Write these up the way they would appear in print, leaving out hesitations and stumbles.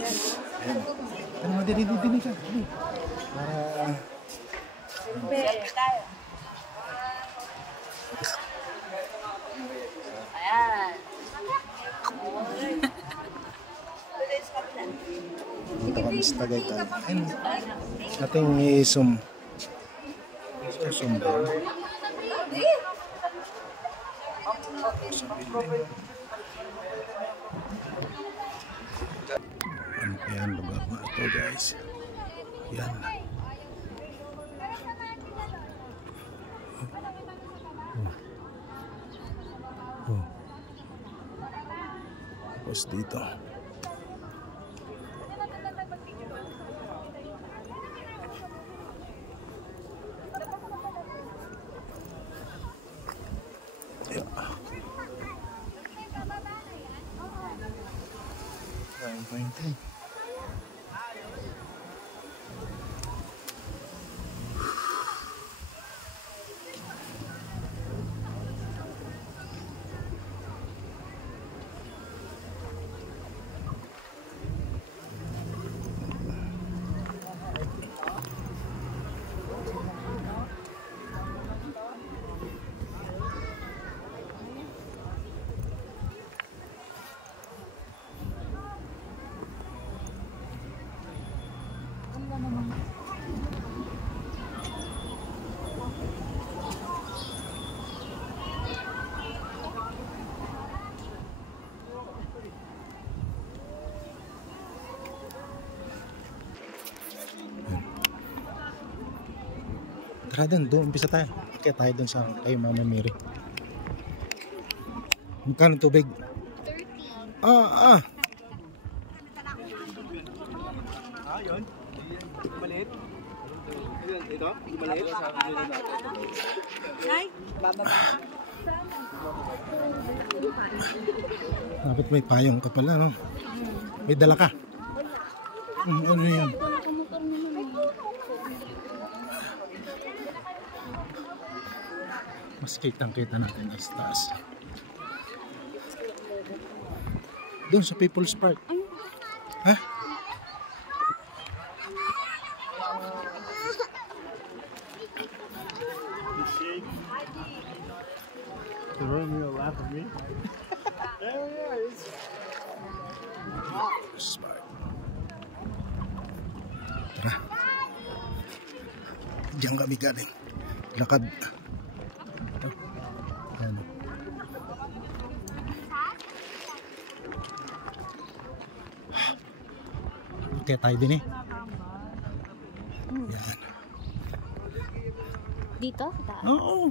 guys. Ayan. Ano mo din ka? Para... Ayan. Dito kami sa Tagaytay. Ayan. Ating i-zoom. Zoom down. Ano pa yan lugar na ito guys? Yan. Tapos dito. Tara doon, umpisa tayo. Kaya tayo doon sa kay Mama Mary. Magkano tubig? 30. Yun. Maliit. Ito? Maliit? Nay, bababa. Dapat may payong ka pala, no? May dala ka. Ano yun? Mas kitang-kita natin sa taas. Doon sa People's Park. Ha? Romeo laugh at me. Tara. Diyan kami galing. Lakad. Kaya tayo din eh. Yan. Dito? Oo.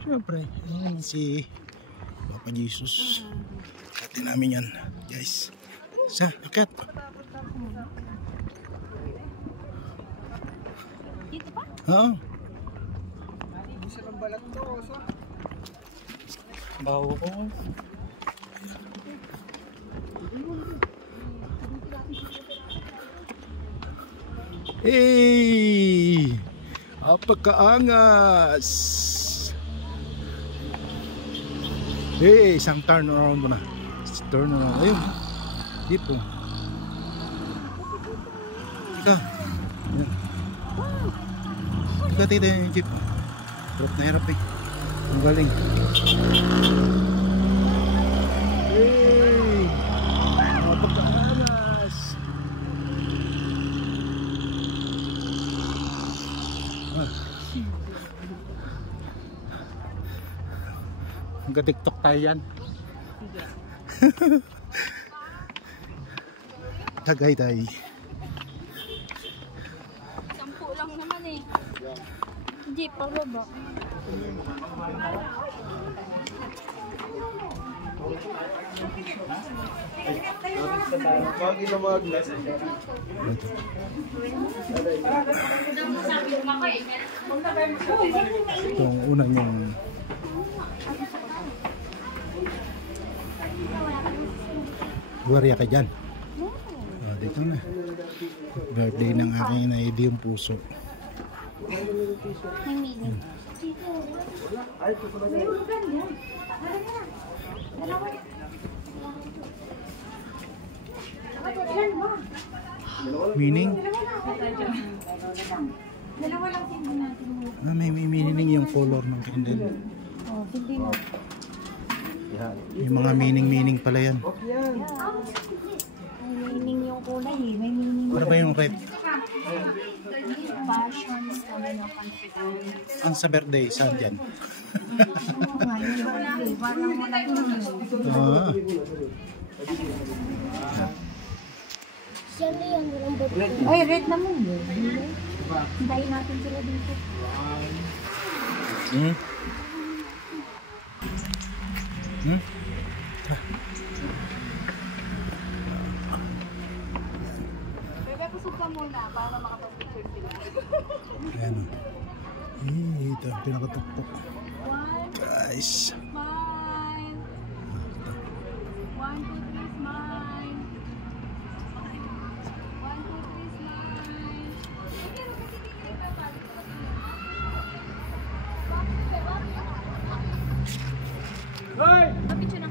Siyempre. Yan si Papa Jesus. Atin namin yan. Guys. Sa, akit. Dito pa? Oo. Isa ng balat to. Bawo ko. Hey! Apakaangas! Hey! Isang turn around mo na. Turn around. Ayun. Dito. Ika. Ayan. Ika tita yung jeep. Hirap na hirap eh. Ang galing. Hey! Apakaangas! Nag-tiktok tayo yan. Tagaytay. 10 lang naman eh. Jeep, pababa. Bakit na mag-glass? Itong unang yung Guarya ka dyan. Dito na. Birthday ng aking inaidi yung puso. May mini. Meaning? Dalawa lang sindi natin mo. May meaning yung color ng candle. Oh, sindi mo. May mga meaning pala yan. May meaning yung kulay eh. May meaning. Ano ba yung red? Passions kami ng confidence. Ang sa birthday, saan dyan? Oo nga, yun yung flavor ng mga Ah. Ay, red naman yun. Hintayin natin sila dito. Hmm? Hmm? Bebe, pusog ka muna para makapag-picture sila. Ayan. Ito ang pinakatuktok. Guys. Smile. 1, 2, 3, smile. 1, 2, 3, smile. Hoy! Kapicture na.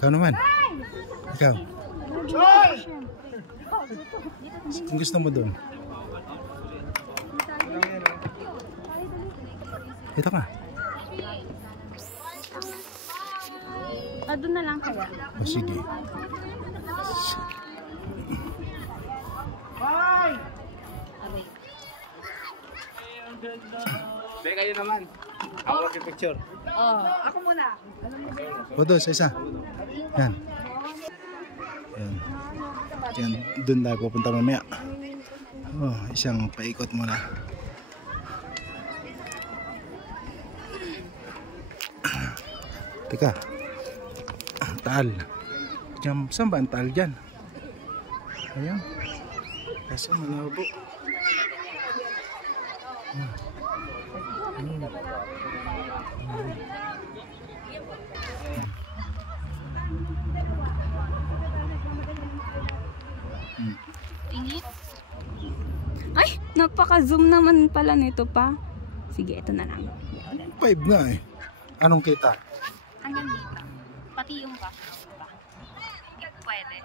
Ikaw naman. Ikaw. Hoy! Ang gusto mo doon? Ito ka. Doon na lang kaya. O sige. Hoy! Be, kayo naman. Ako yung picture. Oh, ako muna. O doon, sa isa. Yan. Yan. Yan. Doon tayo pupunta mamaya. Oh, isang paikot muna. Teka. Taal. Diyan, saan ba ang taal dyan? Ayan. Kaso malabo. Ingit. Ay, napaka-zoom naman pala nito pa. Sige, ito na lang. 5 nga eh. Anong kita? Hanggang dito. Pati yung background pa. Pwede.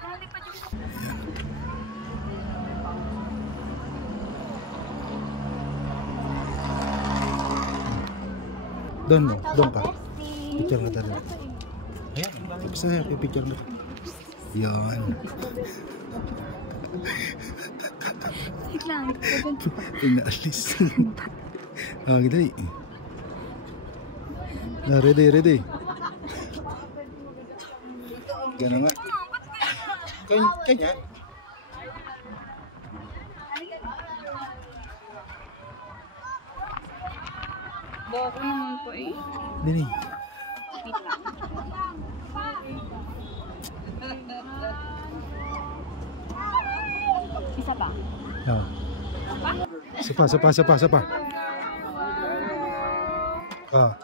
Nalipad yung... Doon mo, doon ka. Picture na talaga. Ayan, tapos na yan, pipicture na. Yan. Wait lang. Pinaalis. Ah, gidali. Ah, ready, ready. Gano'n nga. Kanya. Boko naman po eh. Dini. Wait lang. Isa pa. Ah. Sapa. Ah.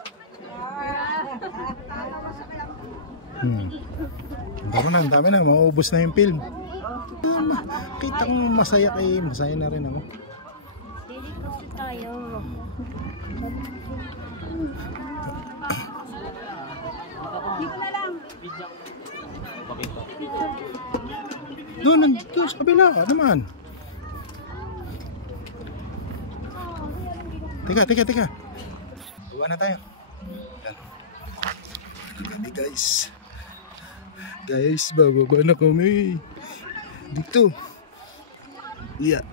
Ang dami na, mauubos na yung film. Kitang masaya na rin ako. Dili kasi tayo. Dito na lang. Doon sa kabila naman. Teka. Buwan na tayo. Yan. Kami guys. Guys, bababa na kami. Dito. Yeah.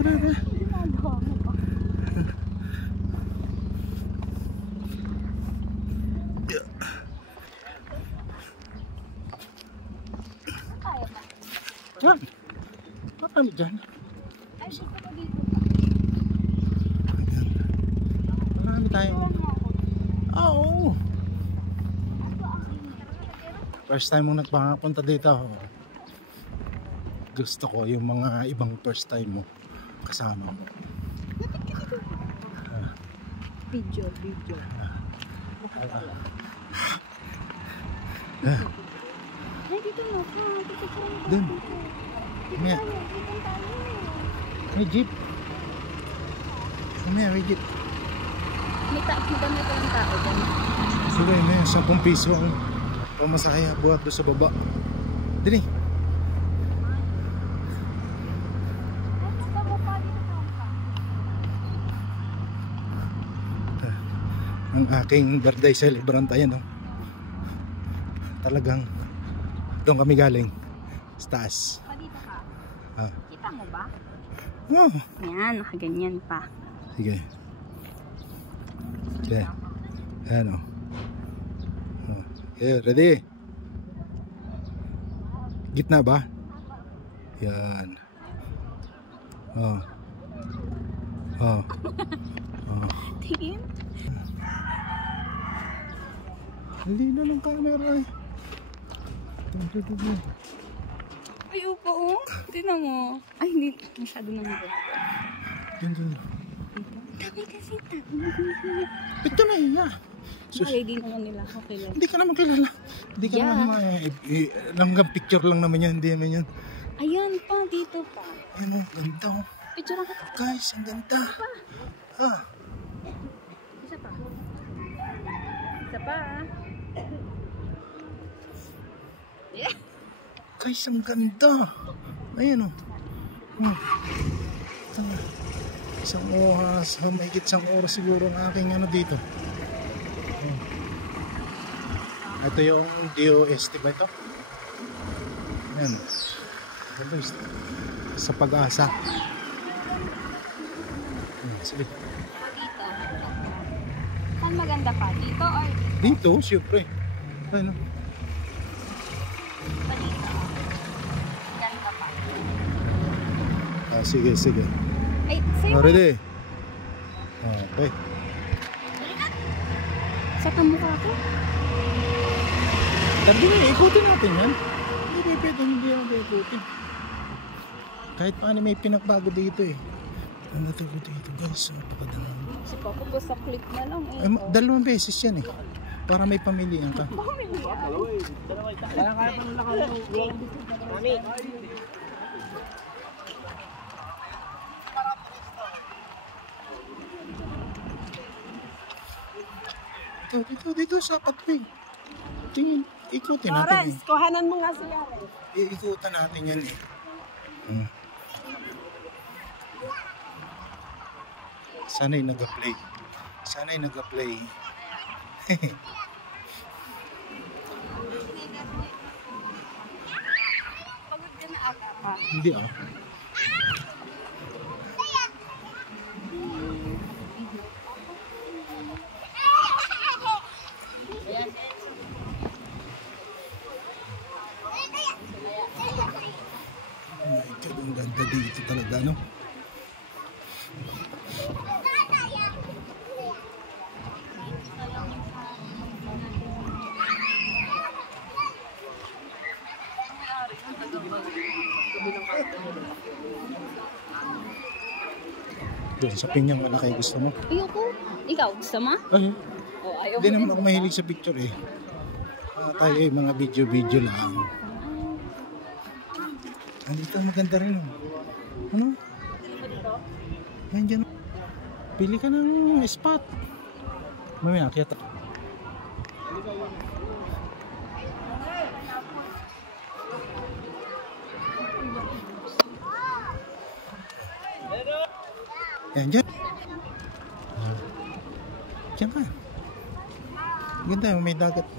Tara. Yan. Ano dyan? Ay, shit ko dito. Ayan. Marami tayong... Oo. First time mong nagpangapunta dito. gusto ko yung mga ibang first time mo kasama mo. Video. Ay, dito na ka. Dun. Mamaya. May jeep. Mamaya, may jeep. May maganda pa ng tao dyan. Sige, may 10 piso ang pamasaya buhat doon sa baba. Dili. Ang aking birthday celebrant, ayan, no? Talagang doon kami galing sa taas. Dito ka. Kita mo ba? Oh. Yan, nakaganyan pa. Sige. Okay. Ayan, oh. Okay, ready? Gitna ba? Yan. Oh. Tingin. Ang lino ng camera eh. Ay, upo, oh. Tingnan mo. Ay, hindi masyado naman. Dun. Dami kasi Ito na iya. Ready naman nila. Okay lang. Hindi ka naman kilala. Hindi ka naman hanggang picture lang naman yan. Hindi naman yan. Ayan pa, dito pa. Ayun, ganda oh. Picture ako. Guys, ang ganda. Isa pa. Isa pa. Yeah. Guys, ang ganda. Ayan oh. Isang oras, mahigit isang oras siguro ang aking ano dito. Ito yung DOST ba ito? Ayan. Sa Pag-asa. Sige. Dito. Saan maganda pa? Dito or Dito, siyempre. Ayun. pa dito? Ganda pa. Sige. Ay, sa'yo. Ready? Okay. Sa kamukha ko? Tabi na, ikutin natin yan. Hindi pwede, hindi natin ikutin. Kahit paano may pinagbago dito eh. Ano ito dito guys? Napakadami. Si Papa po sa clip na lang eh. Dalawang beses yan eh. Para may pamilihan ka. Mami. Dito sa patwing. Tingin, ikutin natin eh. kuhanan mo nga siya. Ikutan natin yan eh. Sana'y nag-play. Pagod ka na ata pa. Hindi ah. Ang ganda dito talaga, no? Doon sa Pinyang Malaki gusto mo? Ayoko. Ikaw, gusto mo? Ay, Oh, ayaw hindi naman ako mahilig sa picture eh. Tayo eh, mga video lang. Dito maganda rin oh. Ano? Yan dyan. Pili ka ng spot. Mamaya, akyat ako. Yan dyan. Diyan ka. Ganda, may dagat.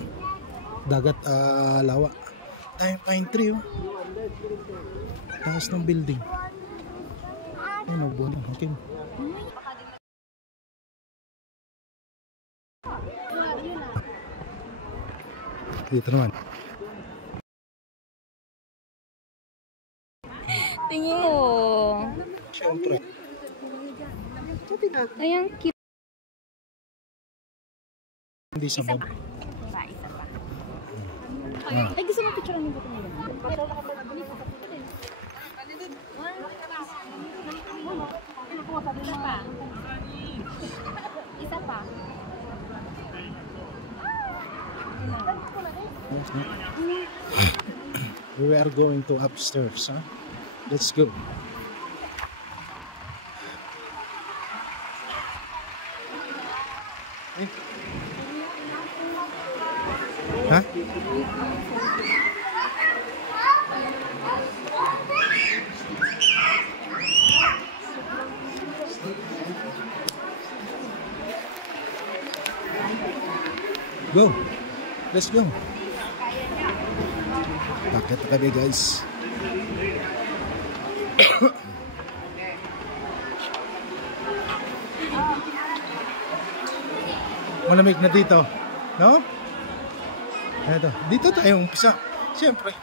Lawa. Tayong pine tree oh. Taas ng building. Ayun, buwan ng hakim. Dito naman. Tingin mo. Siyempre. Ayan, cute. Hindi sa baba. Isa pa. Ay, gusto mo picture ng buto nila? pa. Isa pa. We are going to upstairs, huh? Let's go. Huh? Go. Let's go. Bakit kami guys? Malamig na dito, no? Eto, dito tayo umpisa. Siyempre.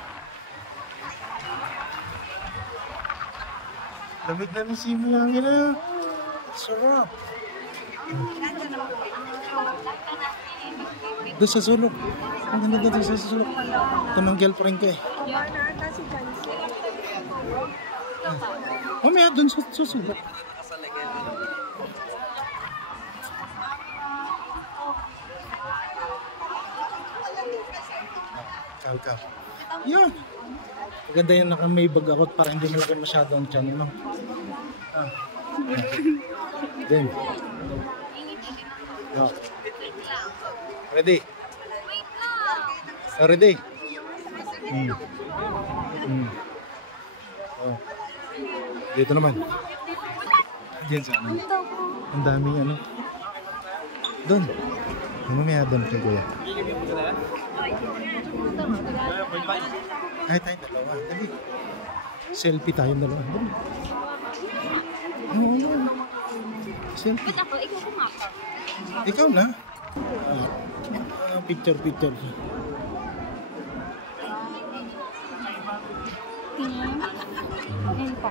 Lamig na ng simulangin na. Sarap. Doon sa sulok. Ang ganda doon sa sulok. Ito ng girlfriend ko eh. Mamaya doon sa sulok. Ikaw. Yun. Maganda yung may bag ako para hindi malaki masyado ang tiyan mo. Then. Oh. Ready? Ready? Oh. Dito naman. Diyan sa ano. Ang daming ano. Doon. Mamaya doon kay Kuya. Ay, tayo dalawa. Dali. Selfie tayong dalawa. Dali. Oo. Selfie. Ba't ako? Ikaw kumapa. Ikaw na. Picture. Ayun pa.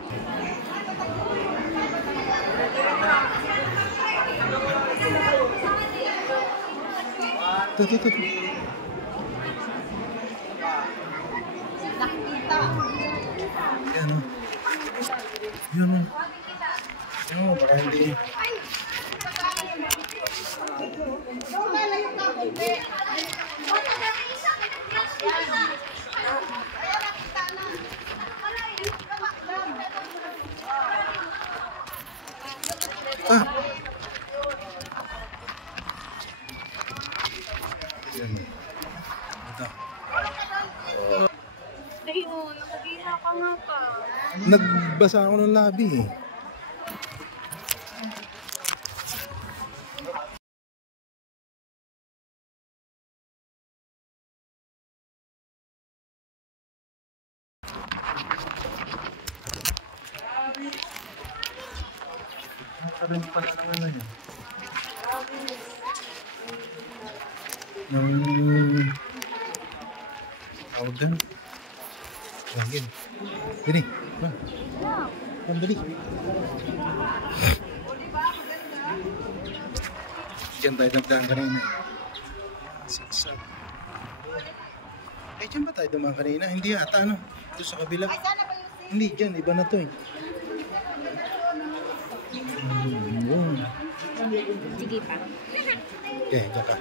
Tuh. Yan o. Yan o, para hindi. Yan o. Ito. Ayun, nakagina ka nga pa. Nagbasa ako ng labi eh. Sabi mo pala ng ano yan. Tawag din. Lagin. Dini. Dali. Diyan tayo nagdaan kanina. Saksak. Diyan ba tayo dumaan kanina? Hindi ata ano. Ito sa kabila. Hindi dyan. Iba na to eh. Sige pa. Okay, dyan ka.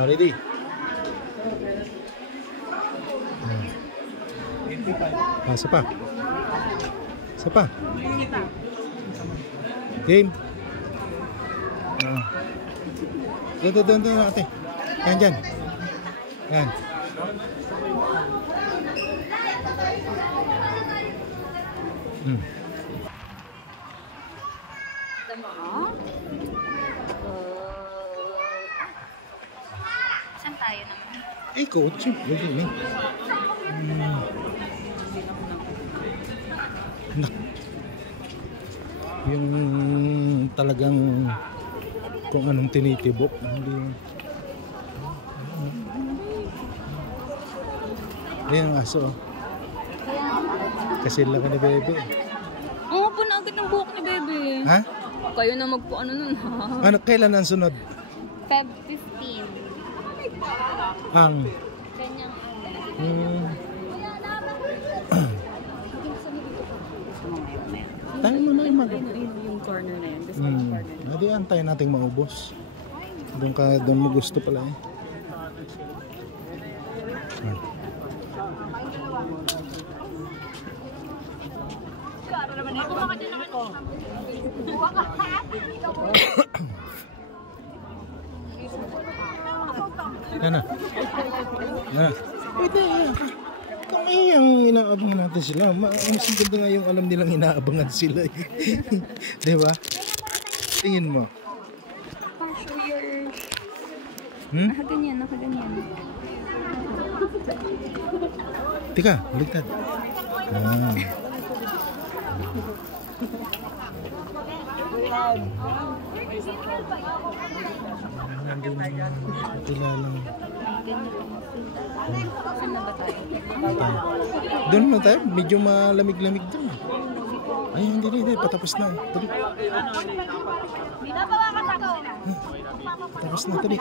Ready? Isa pa. Game. Doon ate. Yan dyan. Yan. Saan tayo naman? Coach. Yung talagang kung anong tinitibok. Hindi. Ayan ang aso. Kasi laki ni Bebe. Oo, po na agad ng buhok ni Bebe. Ha? Kayo na magpo-ano nun ha? Ano, kailan ang sunod? Feb 15. Ang Kanyang Yung corner na yun. This corner. Hindi, antayin nating maubos. Doon mo gusto pala eh. Yan na. Pwede, kung yung inaabangan natin sila, mas ganda nga yung alam nilang inaabangan sila. Di ba? Tingin mo. Nakaganyan, nakaganyan. Tika, baligtad. Saan na ba tayo? Doon na tayo, medyo malamig-lamig doon. Ay, hindi, patapos na. Tuloy. Tapos na, tuloy.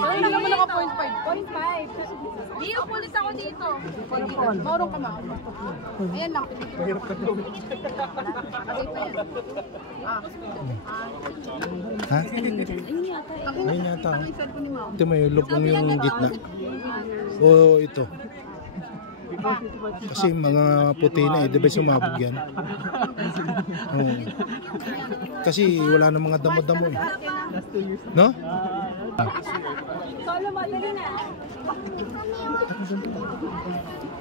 Ay, naman ako 0.5. 0.5. Di, upulit ako dito. Marong ka ma. Ayan lang. Mahirap ka doon. Ha? Ayun yata eh. Ayun yata. Ito mo yung lubong yung gitna. O ito. Kasi mga puti na eh, di ba sumabog yan? Oo. Kasi wala na mga damo-damo eh. No?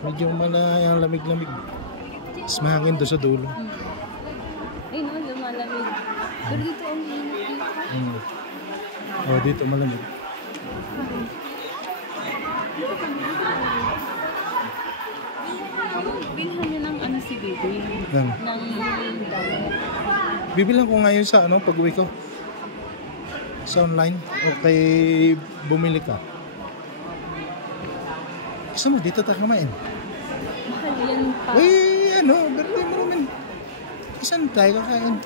Medyo yung lamig-lamig. Mas mahangin doon sa dulo. Ayun o, lumalamig. Pero dito ang init. Oh, dito malamig. Bilhan nyo ng ano si Baby. Yan. Ng damit. Bibilang ko ngayon sa pag-uwi ko. Sa online. Okay, bumili ka. Gusto mo, dito tayo kumain. Mahal yan pa. Uy, berloy mo naman. Saan tayo kakain?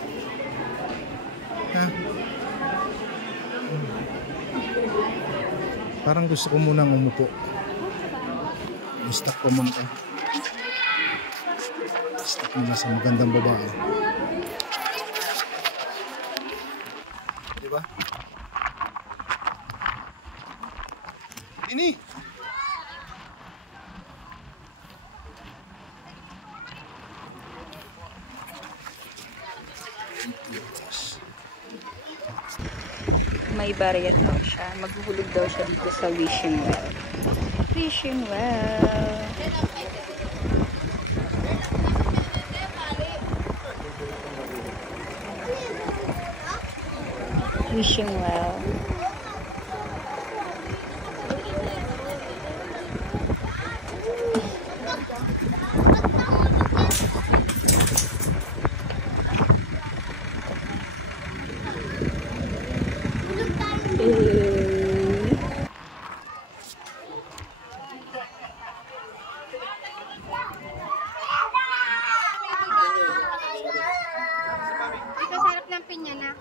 Ha? Parang gusto ko munang umupo. Stock ko muna ko. Stock muna sa magandang babae. Diba? Ini! May barrier daw siya. Maghuhulog daw siya dito sa wishing well. Wishing well. Wishing well. Ito sarap ng pinya na.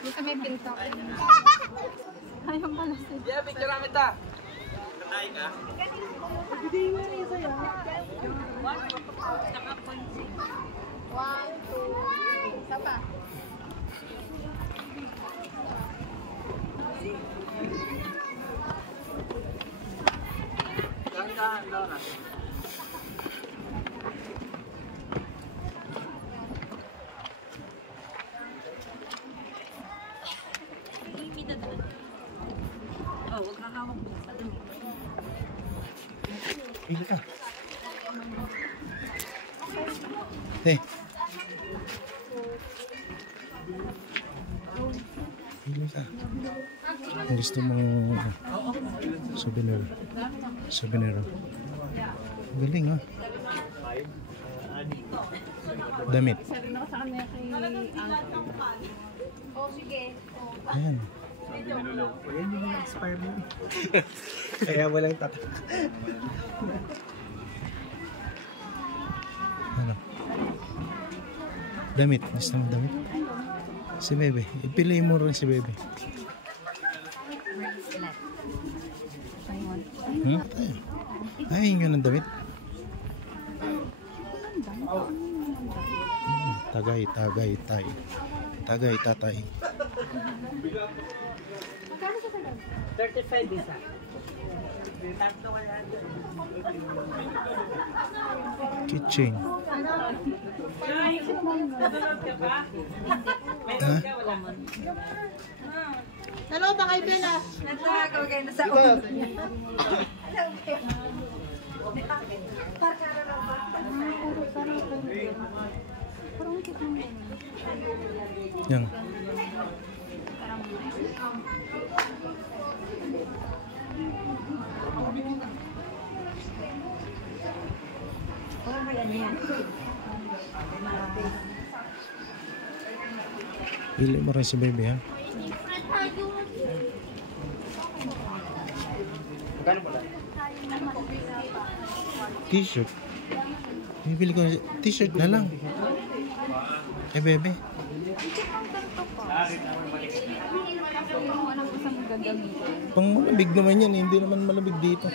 Dito may pinto. Ayun pala siya. Yeah, picture namin ta. One, two, isa pa. Dahan-dahan daw na. Pili ka. Pili ka. Kung gusto mong souvenir. Galing ha. Damit. Ayan. Yan yung expire mo. Kaya walang tatak. Ano? Damit. Gusto mo damit? Si Bebe. Ipili mo rin si Bebe. Ayun yun ang damit. Tagay, tagay, tay. Tagay, tatay. 35 isa. Kitchen. Ha? Hello, ba kayo Bella? Nagtagaw kayo na sa ulo. Yan. Pili mo rin si baby ha. T-shirt. Bibili ko t-shirt na lang. Eh bebe. Pang malamig naman yan, hindi naman malamig dito.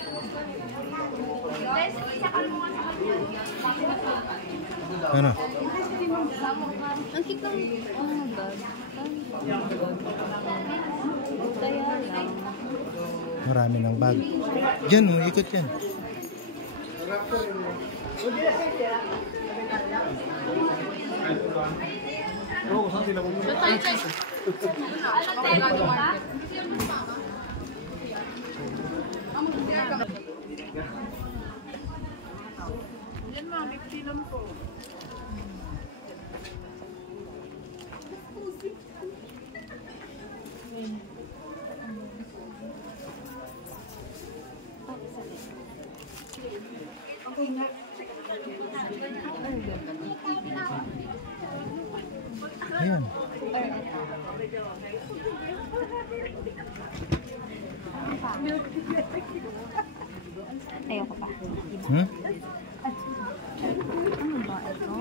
Ano? Ang cute ng bag. Kaya lang. Marami ng bag. Diyan oh, ikot yan. Ayan. Ayoko pa. Hmm? Ano ba ito?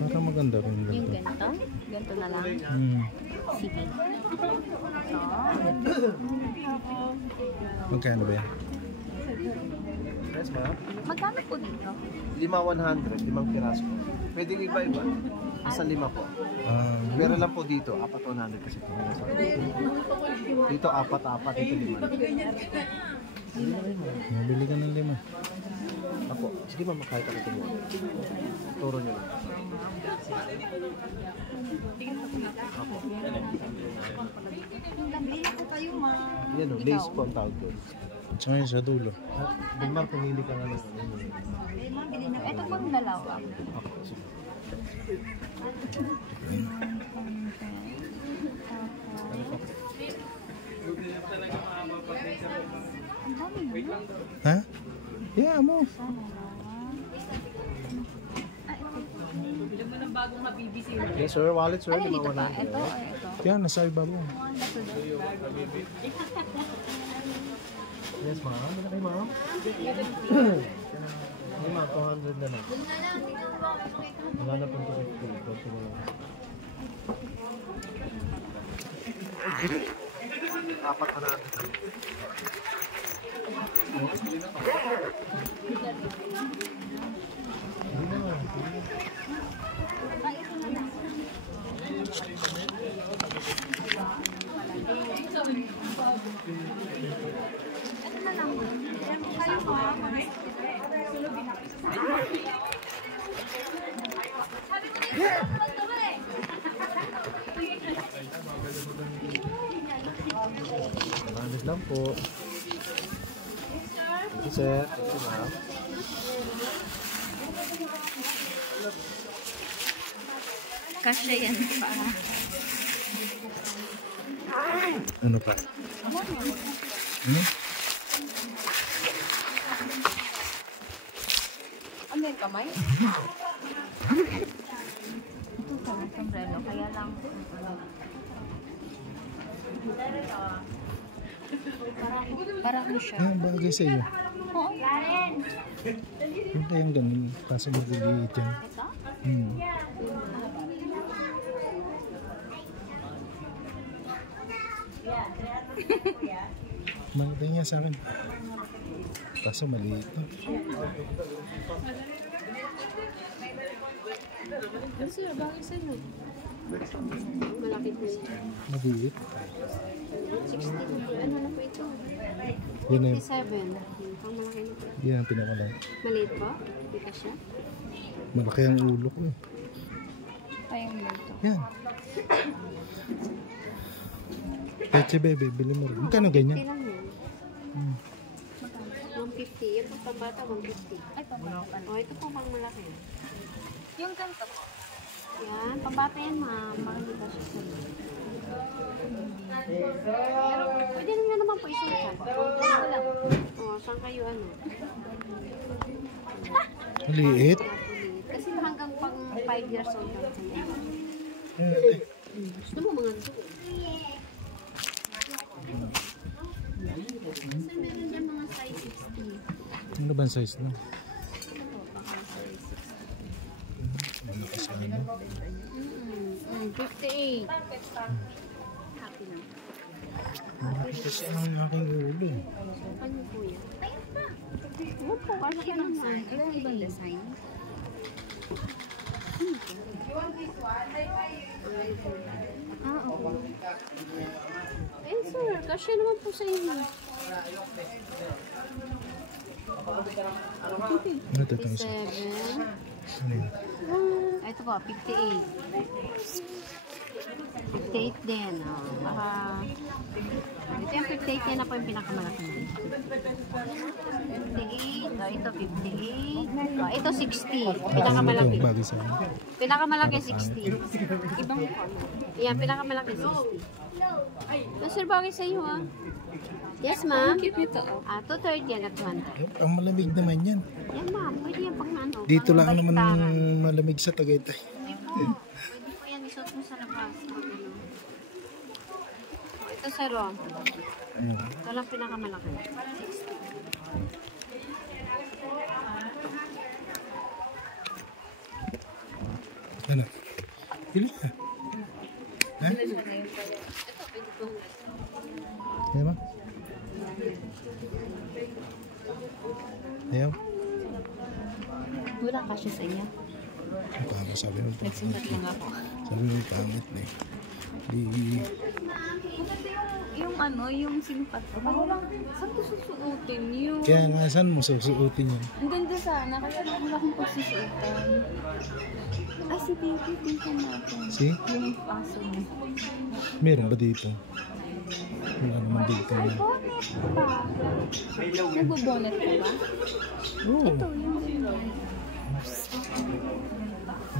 Para maganda rin Yung ganito. ganito? Ganito na lang. Sige. Magkano ba yan? Yes, ma'am. Magkano po dito? 5,100, 5 piraso. Pwedeng iba-iba. Isa 5 po. Pero lang po dito, 4,100 kasi po. Dito 4, dito 5. Mabili ka ng 5. Ako, sige ma'am, kahit ako ito mo. Turo nyo lang. Ako. Yan o, lace po ang tawag doon. Tsaka yun sa dulo. Doon ma'am, kung hindi ka nga lang. Ito po yung dalawa. Ako, sige. Ang dami mo. Ha? Yeah, mo. Yes sir, wallet sir, Ano dito pa? 5,100. Ito or ito? Yan, nasa ibabaw. Yes ma'am, ano kayo ma'am? Hindi ma'am, 200 na lang. Wala na pong 250. Konti na lang. 4 na natin. Maraming lang po. Thank you, sir. Thank you, ma'am. Kasya yan pa. Ano pa? Hmm? Ano yung kamay? Ito ka, sombrero. Kaya lang. Para kang siya. Ah, bagay sa iyo. Oo. Yung kayang ganun. Kaso magigit yan. Ito? Maganda niya sa akin. Kaso maliit to. Ano sir, bagay sa'yo? Malaki po siya. Maliit. 60. Ano na po ito? Yan na 57. Pang malaki na po. yan ang pinakalaki. Maliit po? Hindi ka siya? Malaki ang ulo ko eh. Ayun lang to. Yan. Peche bebe, bili mo rin. Magkano ganyan? Kailan yan? 150. Yan po pambata, 150. Ay, pambata. O, ito po pang malaki. Yung ganito po. Yan, pambata yan ma'am. Bakit hindi ba siya sa pero pwede nyo naman po isuot. O, saan kayo ano? Maliit. Kasi hanggang pang 5 years old lang kayo. Gusto mo mga doon? Kasi meron dyan mga size 60. Ano ba ang size lang? Ano kasi ano? 58. Happy lang. Malaki kasi ang aking ulo. Ano po yan? Ano po? Ano ibang design? Ano ibang design? Ah, okay. Eh, sir, kasya naman po sa inyo. Ano ito itong isa? 57. Ano yun? Ito po, 58. 58 din. Oh. Baka... Ito yung 58 yan na po yung pinakamalaki. 58. Oh, ito 58. Oh, ito 60. Pinakamalaki. Ito, bagay sa akin. Pinakamalaki 60. Ibang yan, pinakamalaki 60. Sir, bagay sa iyo ah. Yes, ma'am. Cute nito. Ah, 230 yan at 1. Eh, ang malamig naman yan. Yan, ma'am. Pwede yan pang ano. Dito pang lang naman baliktaran. malamig sa Tagaytay. Hindi po. Pwede po yan isuot mo sa labas. Pag ano. Ito, sir, oh. Ayun. Ito lang pinakamalaki. 60. Ano? Pili ka. Ha? Ayaw ba? Ayaw? Wala kasya sa inyo. Ang sabi mo. Nagsimbat lang ako. Sabi mo pangit na eh. Di... Yung ano, yung simpat ko. Parang, saan ko susuotin yung... Kaya nga saan mo susuotin yan? Ang ganda sana, kasi wala akong pagsusuotan. Ay, si Baby, tingnan natin. Si? Yung paso niya. Meron ba dito? Wala naman dito. Ay, bonnet pa. Nagbo-bonnet ko ba? Oo. Ito, yung ganyan.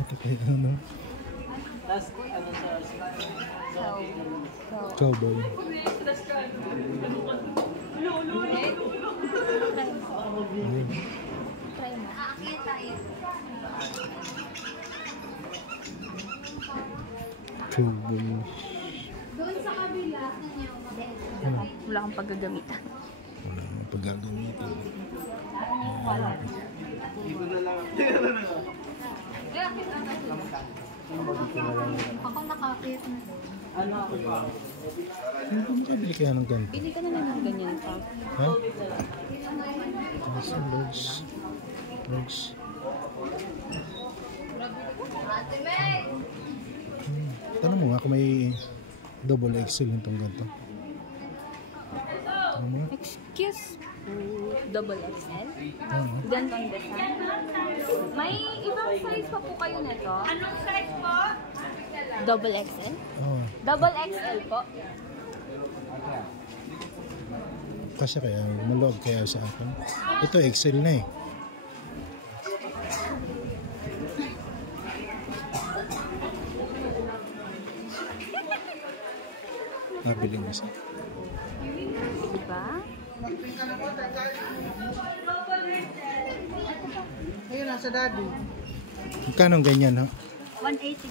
Ito kaya ano? Cowboy. Ayun. Try mo. Cowboy. Wala akong paggagamitan. Wala naman paggagamitin. Ako nakakit na. Ano makabili kaya ng ganito? Pili ka na lang ng ganyan pa. Ha? Kasi logs. Logs. Tanong mo nga kung may double XL itong ganito. Tanong mo nga. Excuse. Double XL? Oo. Gantong design. May ibang size pa po kayo nito? Anong size po? Double XL? Oo. Double XL po? Kasi kaya maluwag kaya sa akin. Ito XL na eh. Nabili mo siya. Diba? Ayun, nasa daddy. Magkano ang ganyan ha? 180.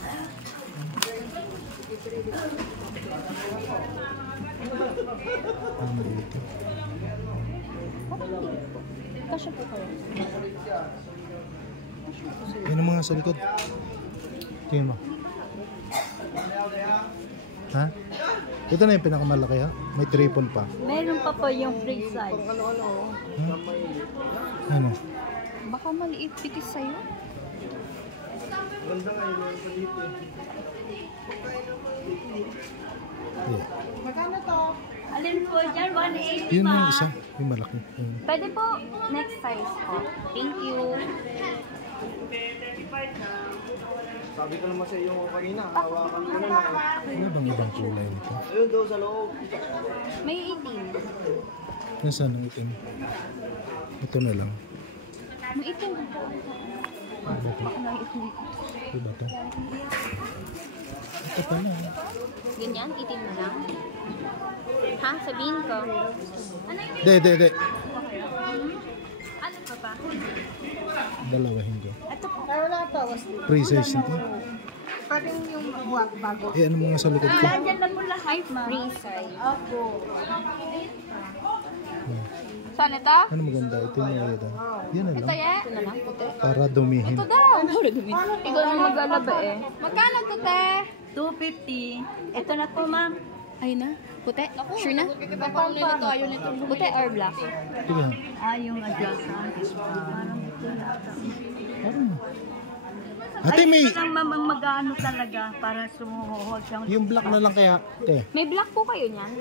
Ano dito? Kasya po kayo. Yan ang mga sa likod. Tingnan mo. Ha? Ito na yung pinakamalaki ha? May triple pa. Meron pa po yung free size. Ha? Ano? Baka maliit pitis sa'yo. Yeah. Alin po dyan? 180 Yun pa. yung isa. Yung malaki. Yun. Pwede po next size po. Thank you. Sabi ko naman sa iyo kanina, hawakan ko naman. Ano bang ibang kulay nito? Ayun daw sa loob. May 18. Nasaan ang itim? Ito na lang. May itim. Baka may itim. Diba ito? Ito pala. Ganyan, itim na lang. Ha? Sabihin ko. Ano yun? De. Ano pa ba? Dalawahin ko. Ito po. Wala to. Free size nito. Parang yung bago. Eh, ano mga sa likod ko? Diyan lang po lahat, ma'am. Free size. Opo. Saan ito? Ano maganda? Ito yung maganda. Yan na lang. Ito na lang, puti. Para dumihin. Ito daw. Ikaw na mag-alaba eh. Magkano to, te? 250. Ito na po, ma'am. Ayun na. Puti? Sure na? Puti or black? Ito ba? Yung adjustment. Parang ito yata. Parang. Ate, may... Parang mamang mag-ano talaga para sumuhuhod siyang... Yung black na lang kaya. Ate. May black po kayo niyan?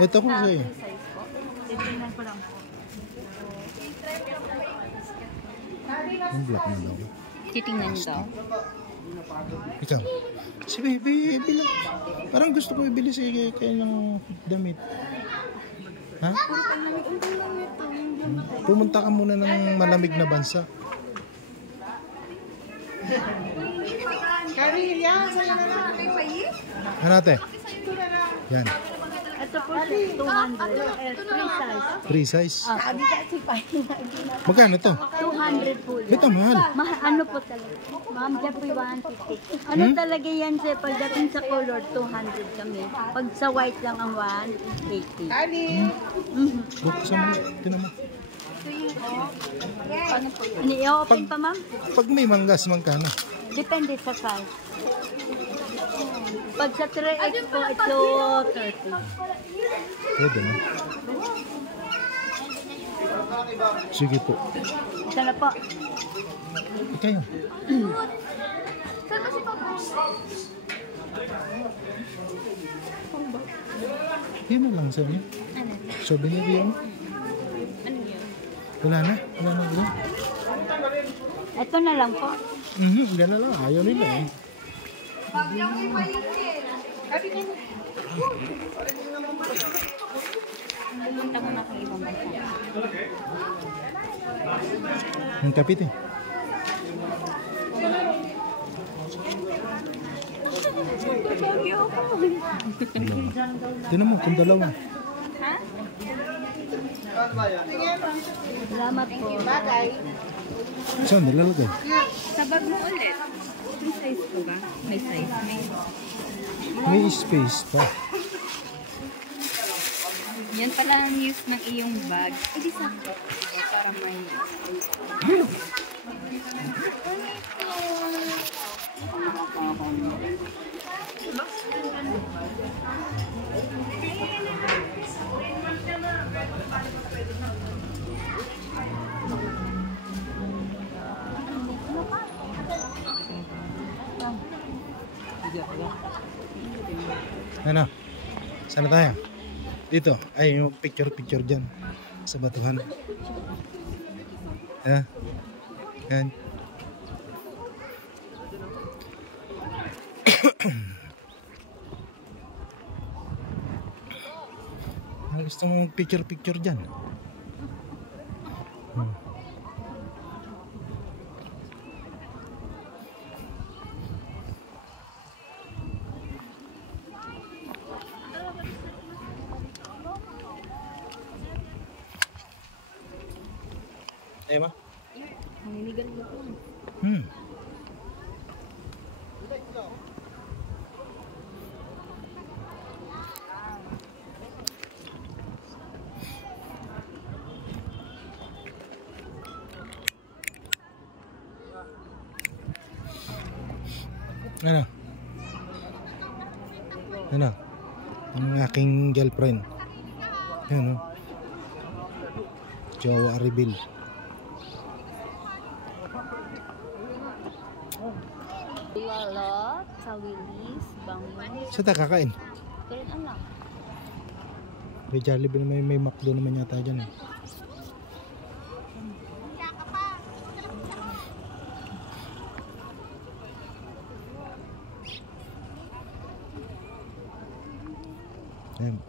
Ito ko sa'yo. Free size po. Titingnan ko lang po. Yung black na daw. Titingnan niyo daw. Ikaw. Si baby, bilang. Parang gusto ko ibili sa kayo ng damit. Ha? Pumunta ka muna ng malamig na bansa. Ano ate? Yan. Ito po siya, 200. Free size. Free size. Magkano to? 200 po yan. Ito mahal. Ano po talaga? Ma'am, dyan po yung 150. Ano talaga yan sir? Pagdating sa color, 200 kami. Pag sa white lang ang 180. Buksan mo. Tinan mo. Ano po? Ini-open pa ma'am? Pag may manggas, magkano? Depende sa size. Pag sa 3X po, ito 30. Pwede na. Sige po. Ito na po. Ikaw. Yan na lang sa'yo. Souvenir yun. Ano yun? Wala na. Wala na bro. Ito na lang po. Yan na lang. Ayaw nila eh. Pumunta ko na kang ibang bansa. Ang kapit eh. Tinan mo, kung dalawa. Ha? Salamat po. Saan nilalagay? Sa bag mo ulit. May size po ba? May size. May space pa. Yan pala ang use ng iyong bag. Eh, di sakto. Para may... Ano? Sana tayo? Dito. Ay, yung picture dyan. Sa batuhan. Yan. Yan. Gusto mo picture dyan? Ema? Maninigal mo po. Ano? Ano? Ang aking girlfriend. Yan, oh. Jowa reveal. Lolo, Kawilis, Bangon. Saan tayo kakain? Kailan anak? May Jollibee na may McDo naman yata dyan eh. Ayan.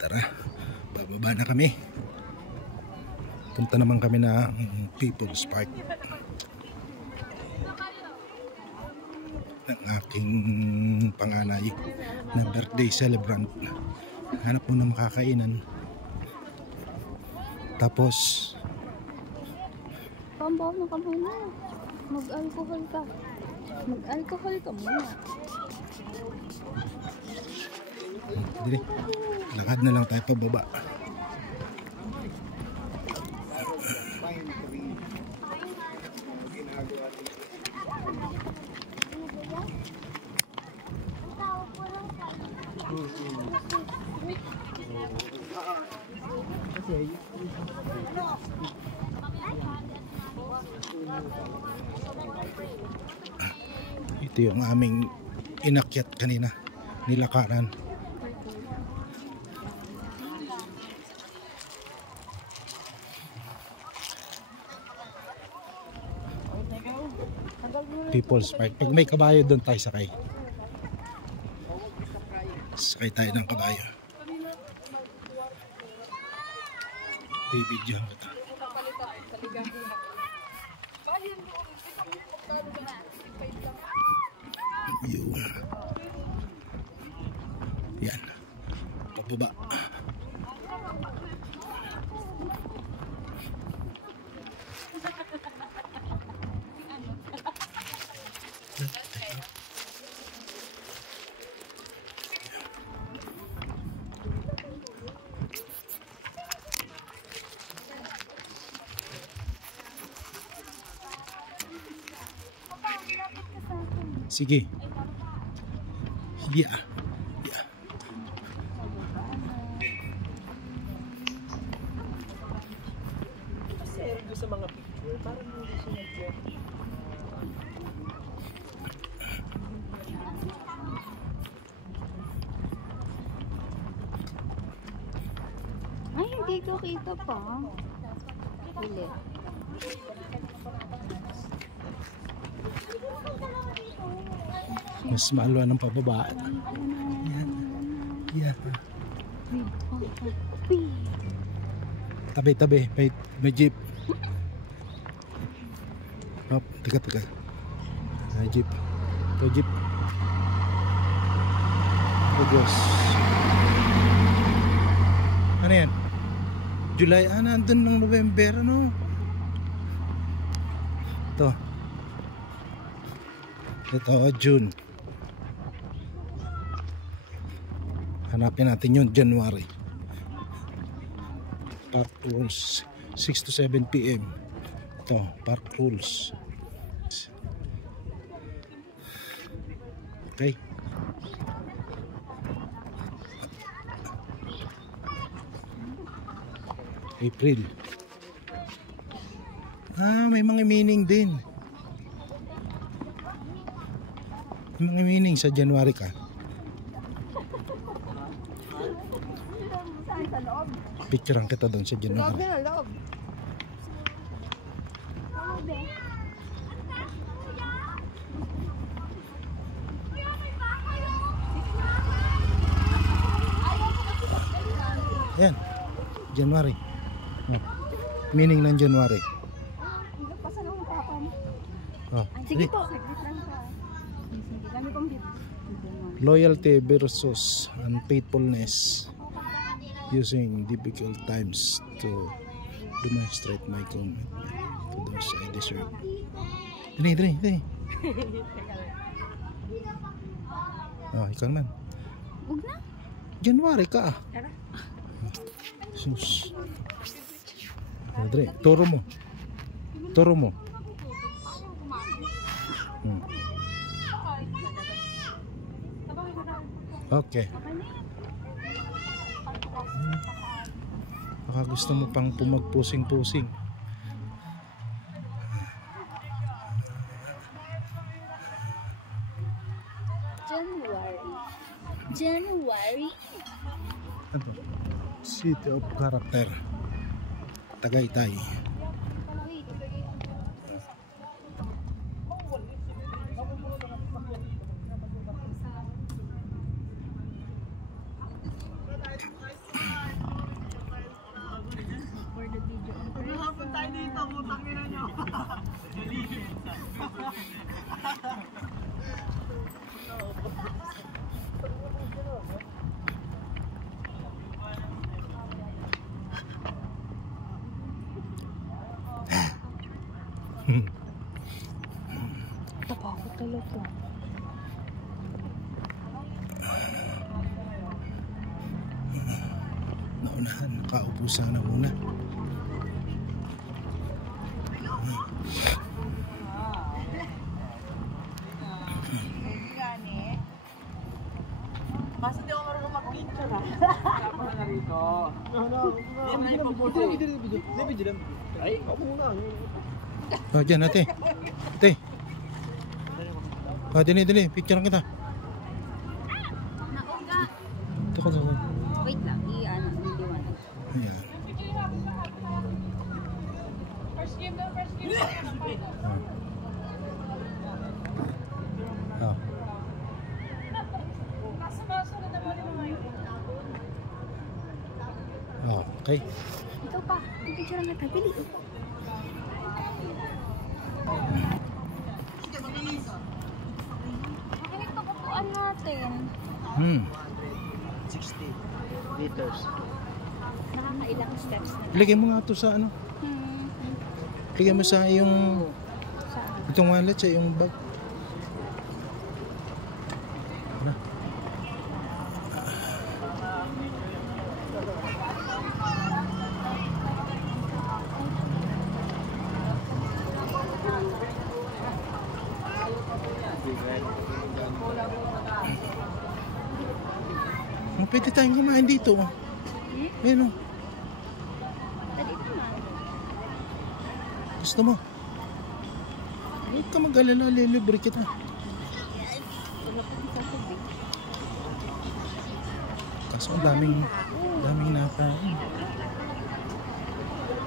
Tara, bababa na kami. Punta naman kami na People's Park. Ang aking panganay na birthday celebrant. Hanap mo na makakainan. Tapos Pambaw na ka muna. Mag-alcohol ka. Mag-alcohol ka muna. dili, lakad na lang tayo pababa. Ito yung aming inakyat kanina, nilakaran. People's Park. Pag may kabayo doon tayo sakay. Sakay tayo ng kabayo. Bibidyohan ko ito. Yun. Yan. Pababa. Sige. Yeah. Yeah. Kasi doon sa mga picture, parang hindi siya nag-get. Ay, hindi ko kita pa. Huli. Mas maalwa ng pababa. Yan. Yan. Tabi, tabi. May jeep. Hop, teka. May jeep. May jeep. Oh Diyos. Ano yan? July, nandun ng November, ano? Ito, June. Hanapin natin yung January. Park rules 6 to 7 PM. Ito, park rules. Okay. April. May mga meaning din. May mga meaning sa January ka. Picturean kita doon sa January. Ayan, January. Meaning ng January. Sige po. Loyalty versus unfaithfulness, using difficult times to demonstrate my commitment to those I deserve. Dini. Oh, ikaw naman. Huwag na. January ka ah. Sus. Dre, turo mo. Turo mo. Okay. Baka gusto mo pang pumagpusing-pusing. January. Ano? City of Character. Tagaytay. Takot talaga. Naunahan, nakaupo sana muna. Basta di ako marunong mag-picture ha. Dapat na rito. Hindi mo po po. Ay, ako muna. Dyan ate. Ate. Dini, picturean kita. Nauga. Ito ka. Wait lang, i-liwanag. Ayan. Oh. Okay. Ikaw pa, pipicture nga tayo. Pili. Bakit pakupuan natin? 60 meters. Nakakailang steps na. Lagay mo nga to sa ano. Lagay mo sa yung itong wallet sa yung bag. Ano? Pwede tayong kumain dito. Ayun o. Dali naman. Gusto mo? Huwag ka mag-alala, lilibre kita. Kaso ang daming nakain.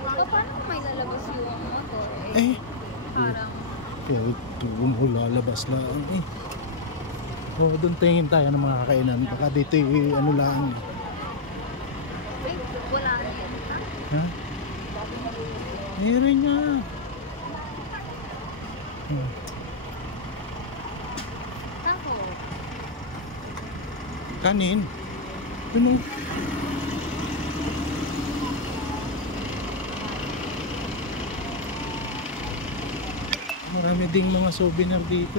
So, paano kung may lalabas yung motor? Parang... Ito mo lalabas lang eh. O, doon tingin tayo ng mga kakainan. Baka dito ano lang. Wait, wala na yun. Ha? Meron niya. Ako. Kanin. Ano? Marami ding mga souvenir dito.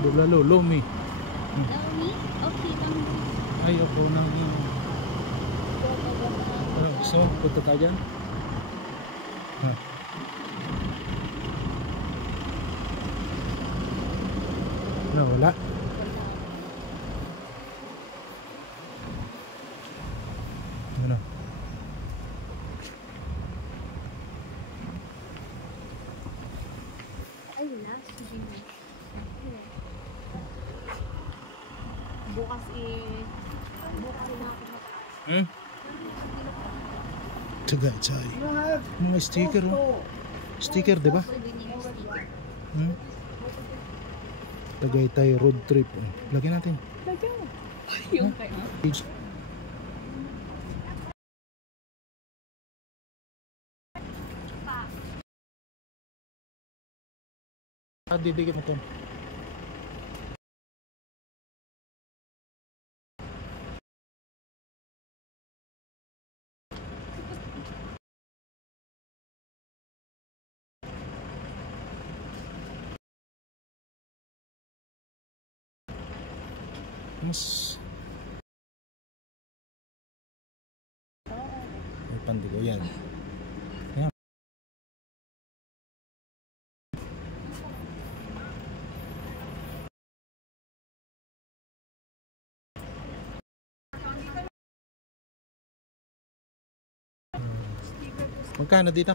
Bulalo, lomi. Naomi? Okay lang. Ay, ako nang... Ano, gusto mo? Punta tayo dyan? Ha? Ano, wala? Ano? Ay, wala. Sige na. Bukas na ako. Tagaytay. Mga sticker oh. Sticker, di ba? Pwede niya yung sticker. Tagaytay road trip. Oh. Lagyan natin. Lagyan mo. Yung kaya. Didikit mo to. Mas may pandigo yan. Ayan. Magkano dito?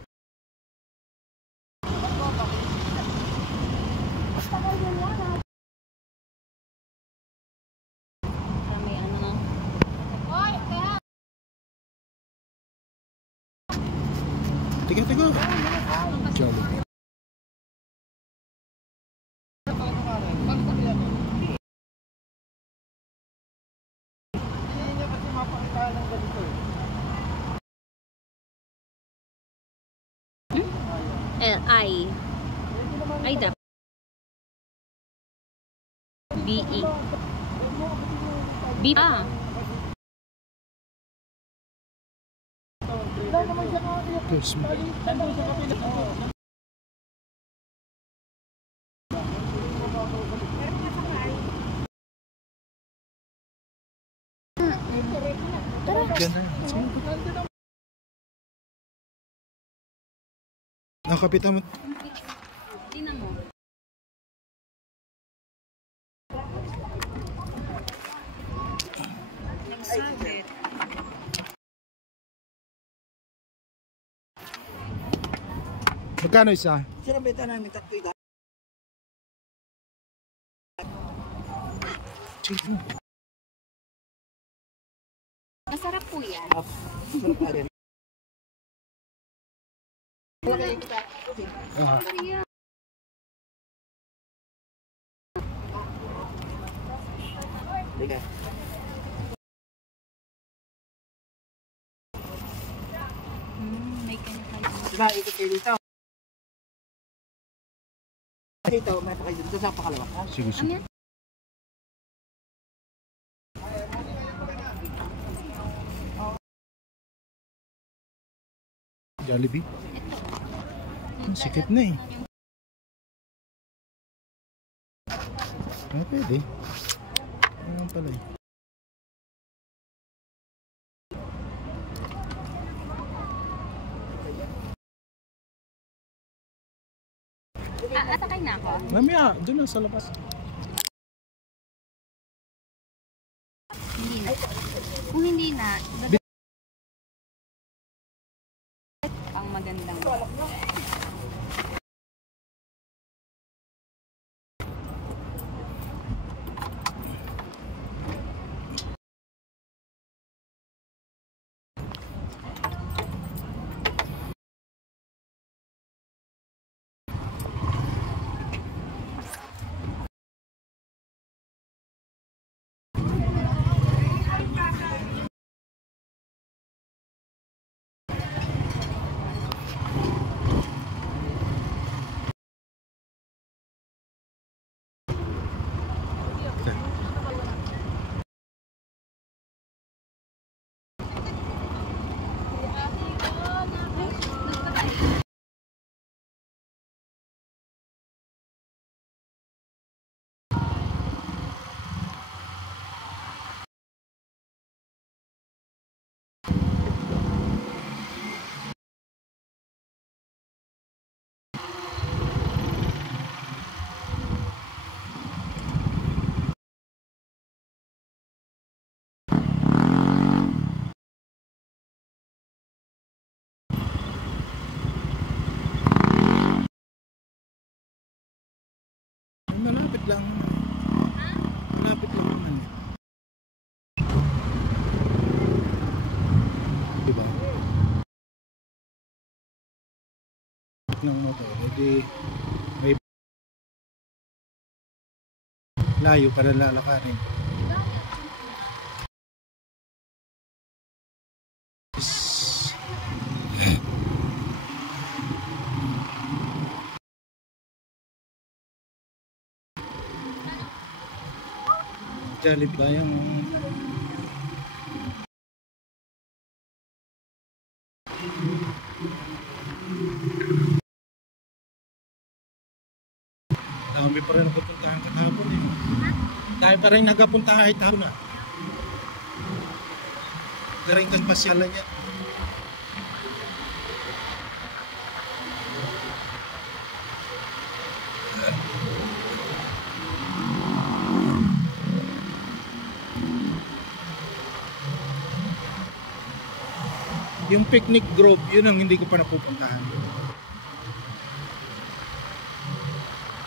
May ano na. Tiga. Jollibee. L-I. Ay, dapat. B-E. B. Ah. Yes, ganda. Nakapitan mo. Tingnan mo. Nagsabit. Magkano isa? Sinabitan namin tatlo ito. Masarap po yan. Sarap pa rin. Ah, Sige. May kanya-kanya. Diba, ikot kayo dito. Dito, may pa kayo dito sa pakalawa. sige. Ano yan? Jollibee. Sikip na eh. Pwede. Ano pala eh. Atakay na ako. Mamaya, doon na sa labas. Hindi na. Kung hindi na, ang magandang. Malapit lang. Malapit lang naman eh. Diba? Ng motor. Hindi may layo para lalakarin. Jollibee ba yung dami pa rin pupuntahan kahapon eh. Dahil pa rin nagapunta kahit hapon na. Garing kang pasyalan niya. Yung picnic grove, yun ang hindi ko pa napupuntahan.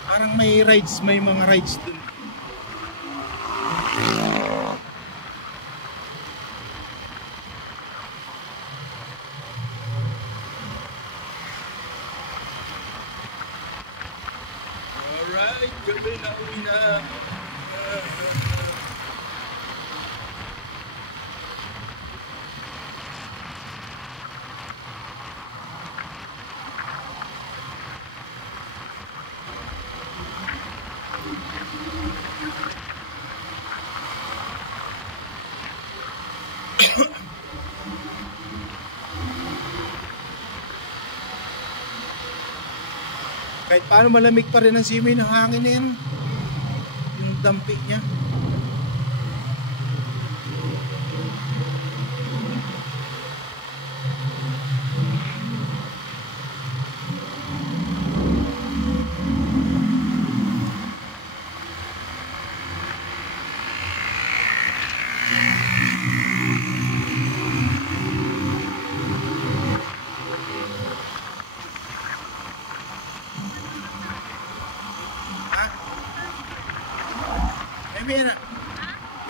Parang may rides, may mga rides dun. Alright, gabi na uwi na. Kahit paano malamig pa rin ang simoy ng hangin na yan. Yung dampi niya.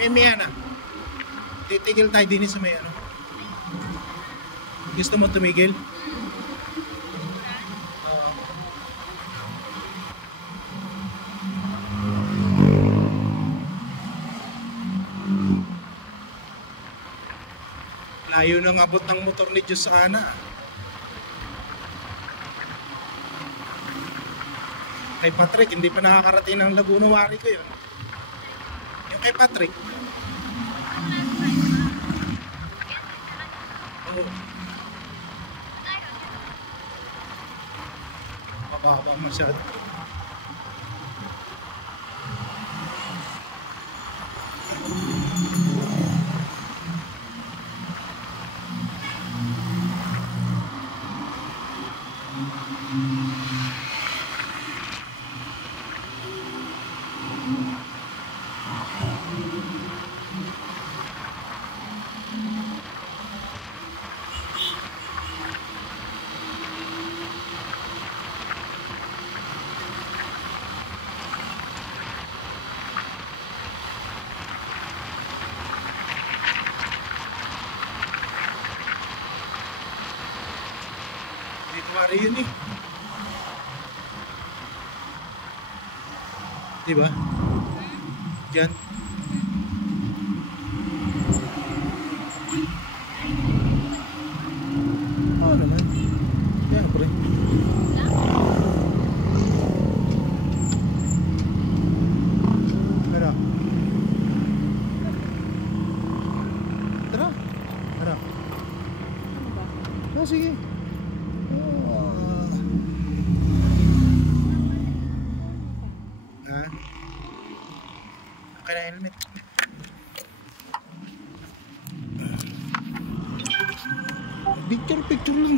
May na. Titigil tayo din sa may ano. Gusto mo tumigil? Layo nang abot ng motor ni Diyos sa Ana. Kay Patrick, hindi pa nakakarating ng Laguna Wari ko yun. Yung kay Patrick. Oo. Mababa masyado. Wari yun eh. Diba? Diyan. Oo naman. Yan pre. Tara. Tara. Tara. Oh, sige. Kaya helmet. Picture lang.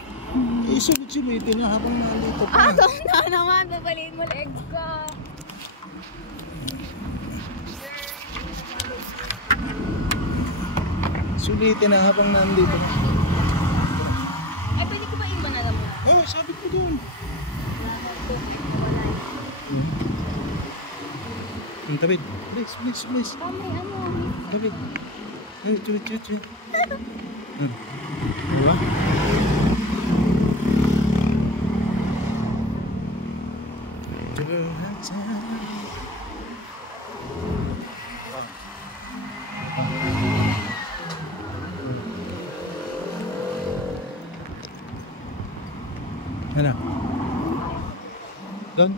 Sulit-sulitin na habang nandito pa. Na naman, babaliin mo legs ko. Sulitin na habang nandito. Ay, pwede ko ba iwan na naman? Oh, sabi ko doon. David, please. May ano? David. Ay, tuloy. Diba? Ano? Doon?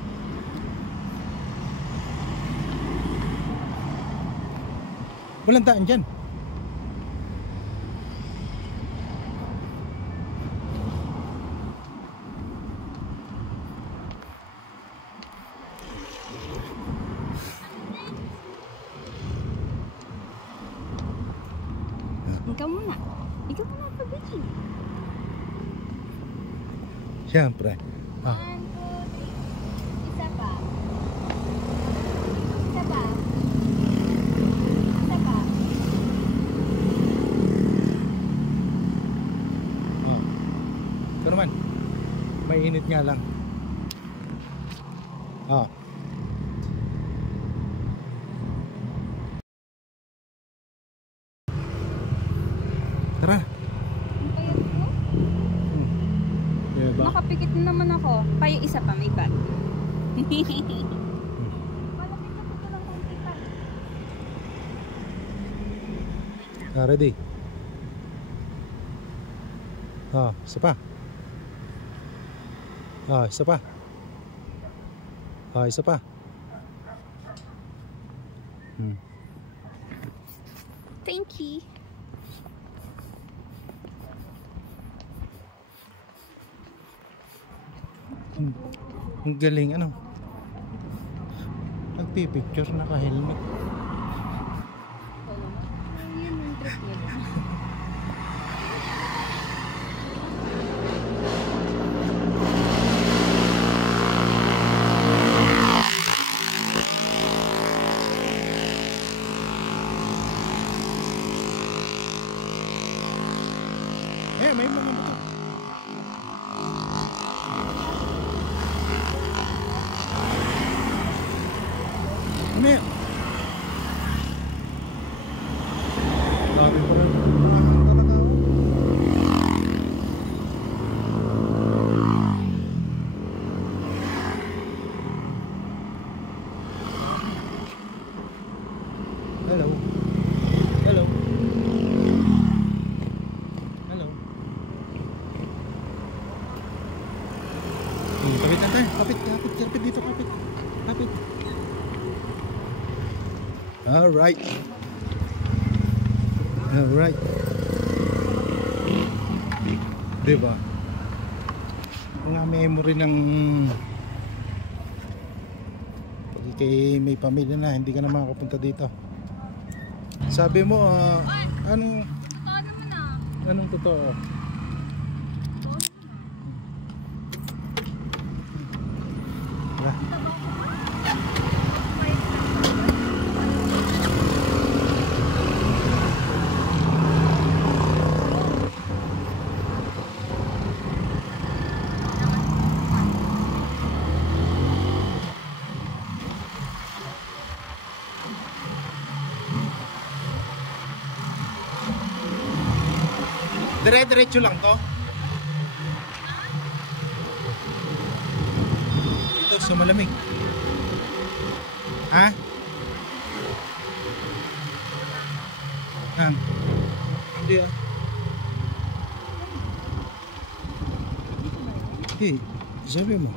Walang daan dyan. Ikaw muna. Ikaw muna pabili. Siyempre. Ah. 1, 2, 3. Isa pa. Isa pa. Isa pa. Oh. Ito naman. Mainit nga lang. Ah. Tara. Ang payat ko. Diba? Nakapikit na naman ako. Pa yung isa pa, may bag. Ah, ready? Ah, isa pa. Ah, isa pa. Ah, isa pa. Thank you. Ang galing, ano? Nagpipicture, naka-helmet. Yan ang trip niya. May mga buto. Ano yan? Dami pa rin. Talaga. Hello. Hello. Hello. Kapit na tayo. Kapit dito. Kapit. Alright. Diba? Mga memory ng pag ikay may pamilya na, hindi ka na makapunta dito. Sabi mo, anong Totoo naman ah. anong totoo? Wala. Dire-diretso lang to. Ito sa malamig. Ha? Hindi ah. Hey, sabi mo.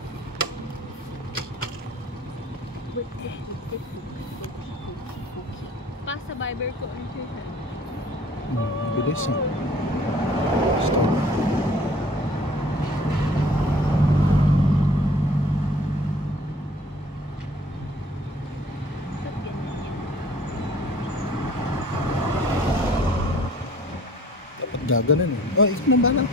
Pa sa Viber ko. Bilis ah. Dapat gaganon eh. Oh, ikaw nang bala.